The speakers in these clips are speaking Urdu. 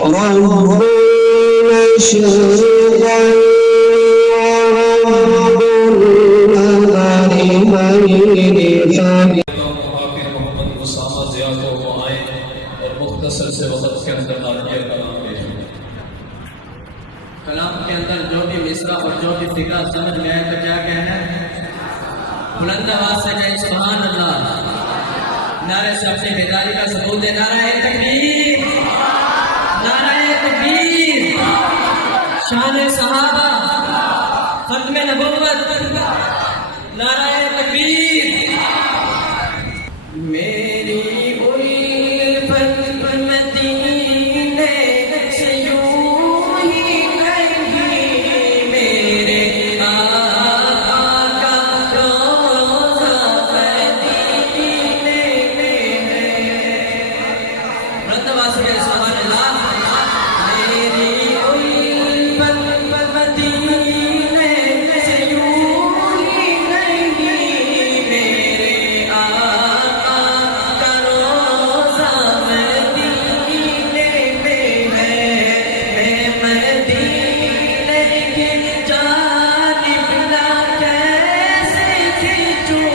رب مشرقا ورب المغربين محمد اسامہ ضیاء کو وہ آئیں اور مختصر سے وقت کے اندر آتیہ کلام پیش کریں۔ کلام کے اندر جو بھی مصرع اور جو بھی فقرہ سمجھ میں آئے تو کیا کہنا ہے؟ بلند آواز سے کہیں سبحان اللہ۔ نعرے سے اپنی بیداری کا ثبوت ہے، نعرہ تکبیر، نعرہ تکبیر، شان صحابہ، ختم نبوت، نعرہ تکبیر۔ میری الفت مدینے سے یوں ہی نہیں، میرے آقا کا روضہ مدینے میں ہے۔ مرتبہ سے سبحان اللہ۔ میری الفت مدینے سے یوں ہی نہیں، میرے آقا کا روضہ مدینے میں ہے۔ میں مدینے کی جانب نہ کیسے کھینچوں،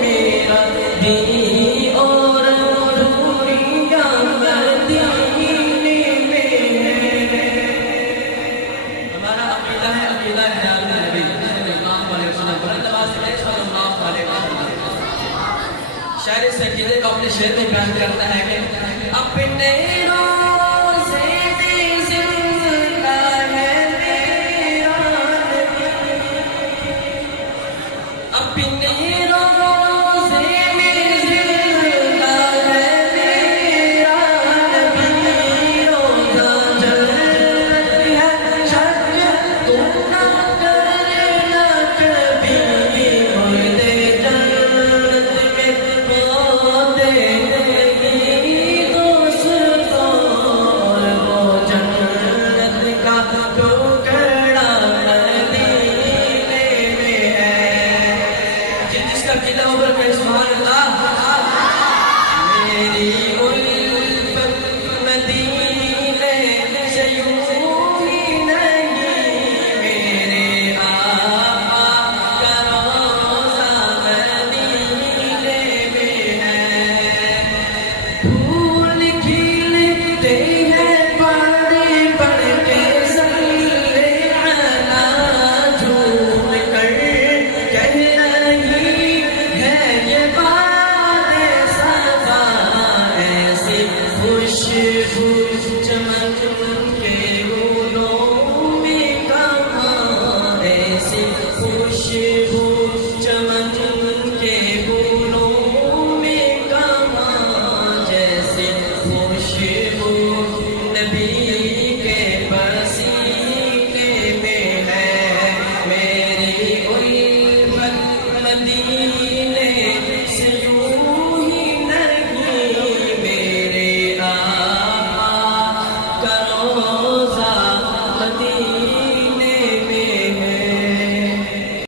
میرا دین اور دوریاں مدینے میں ہے۔ ہمارا عقیدہ ہے، عقیدہ خیال نبی صلی اللہ علیہ وسلم۔ بلند آواز سے صلی اللہ علیہ وسلم۔ شاعر اس عقیدے کو اپنے شعر میں بیان کرتا ہے کہ اپنے